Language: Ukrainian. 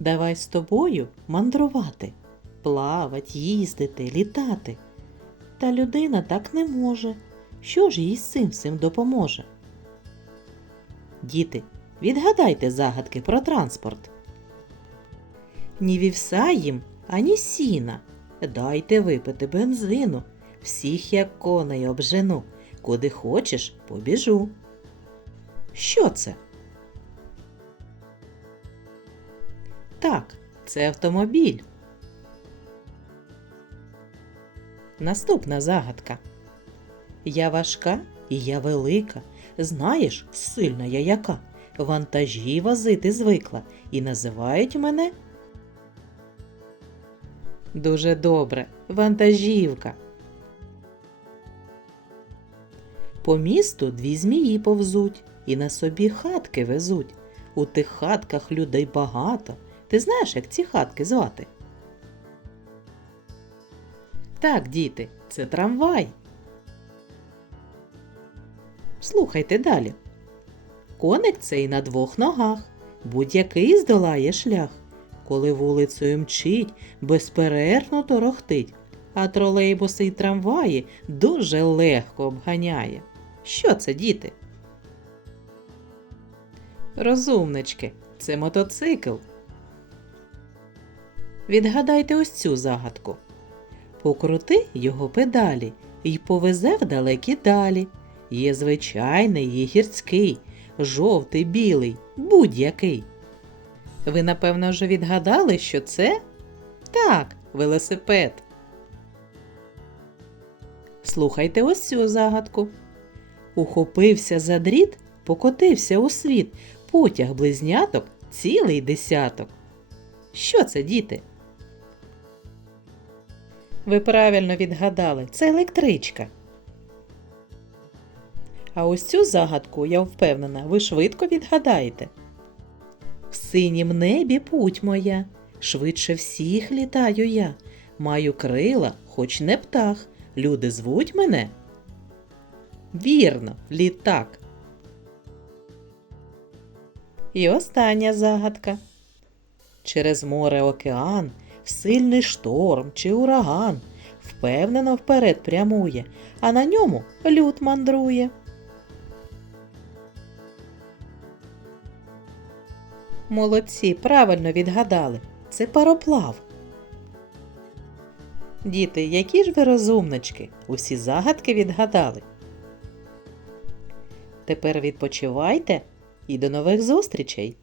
Давай з тобою мандрувати, плавать, їздити, літати. Та людина так не може. Що ж їй з цим всім допоможе? Діти, відгадайте загадки про транспорт. Ні вівса їм, ані сіна. Дайте випити бензину. Всіх як коней обжену. Куди хочеш, побіжу. Що це? Так, це автомобіль. Наступна загадка. Я важка і я велика. Знаєш, сильна я яка. Вантажі возити звикла і називають мене. Дуже добре, вантажівка. По місту дві змії повзуть і на собі хатки везуть. У тих хатках людей багато. Ти знаєш, як ці хатки звати? Так, діти, це трамвай. Слухайте далі. Коник цей на двох ногах, будь-який здолає шлях. Коли вулицею мчить, безперервно торохтить, а тролейбуси й трамваї дуже легко обганяє. Що це, діти? Розумнички, це мотоцикл. Відгадайте ось цю загадку. Покрути його педалі і повезе в далекі далі. Є звичайний, є гірський, жовтий, білий, будь-який. Ви, напевно, вже відгадали, що це? Так, велосипед. Слухайте ось цю загадку. Ухопився за дріт, покотився у світ, потяг близняток цілий десяток. Що це, діти? Ви правильно відгадали, це електричка. А ось цю загадку, я впевнена, ви швидко відгадаєте. В синім небі путь моя, швидше всіх літаю я. Маю крила, хоч не птах. Люди звуть мене. Вірно, літак. І остання загадка. Через море океан, сильний шторм чи ураган, впевнено вперед прямує, а на ньому люд мандрує. Молодці, правильно відгадали. Це пароплав. Діти, які ж ви розумнички, усі загадки відгадали. Тепер відпочивайте і до нових зустрічей!